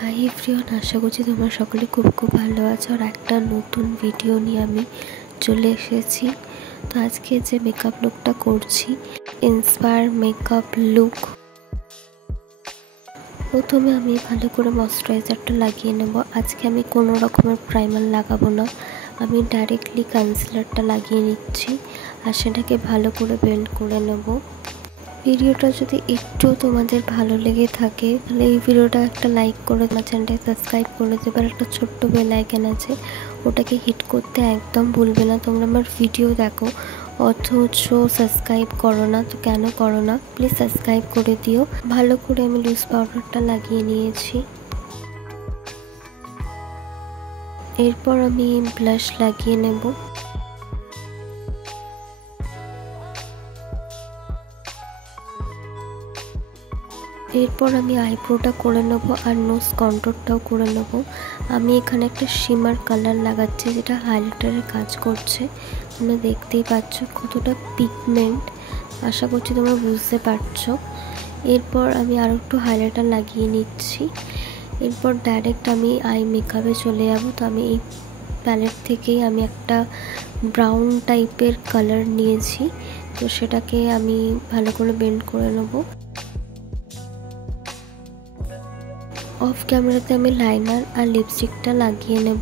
Hi everyone, আশা করছি তোমরা সকলে খুব ভালো আছো। আর একটা নতুন ভিডিও নিয়ে আমি চলে এসেছি। তো আজকে যে মেকআপ লুকটা করছি, ইন্সপায়ার মেকআপ লুক। প্রথমে আমি ভালো করে ময়শ্চারাইজারটা লাগিয়ে নেব। আজকে আমি কোনো রকমের প্রাইমার লাগাবো না, আমি ডাইরেক্টলি কনসিলারটা লাগিয়ে নিচ্ছি আর সেটাকে ভালো করে ব্লেন্ড করে নেব। ভিডিওটা যদি একটু তোমাদের ভালো লেগে থাকে তাহলে এই ভিডিওটা একটা লাইক করে আমার চ্যানেলটা সাবস্ক্রাইব করে দেবে। আর একটা ছোট্ট বেল আইকন আছে, ওটাকে হিট করতে একদম ভুলবে না। তোমরা আমার ভিডিও দেখো অথচ সাবস্ক্রাইব করো না, তো কেন করো না? প্লিজ সাবস্ক্রাইব করে দিও। ভালো করে আমি লুজ পাউডারটা লাগিয়ে নিয়েছি। এরপর আমি ব্লাশ লাগিয়ে নেব। এরপর আমি আইব্রোটা করে নেব আর নোজ কন্ট্রোরটাও করে নেব। আমি এখানে একটা শিমার কালার লাগাচ্ছি যেটা হাইলাইটারের কাজ করছে। তোমরা দেখতেই পাচ্ছ কতটা পিগমেন্ট, আশা করছি তোমরা বুঝতে পারছো। এরপর আমি আরও একটু হাইলাইটার লাগিয়ে নিচ্ছি। এরপর ডাইরেক্ট আমি আই মেকআপে চলে যাব। তো আমি এই প্যালেট থেকেই আমি একটা ব্রাউন টাইপের কালার নিয়েছি, তো সেটাকে আমি ভালো করে ব্লেন্ড করে নেব। অফ ক্যামেরাতে আমি লাইনার আর লিপস্টিকটা লাগিয়ে নেব।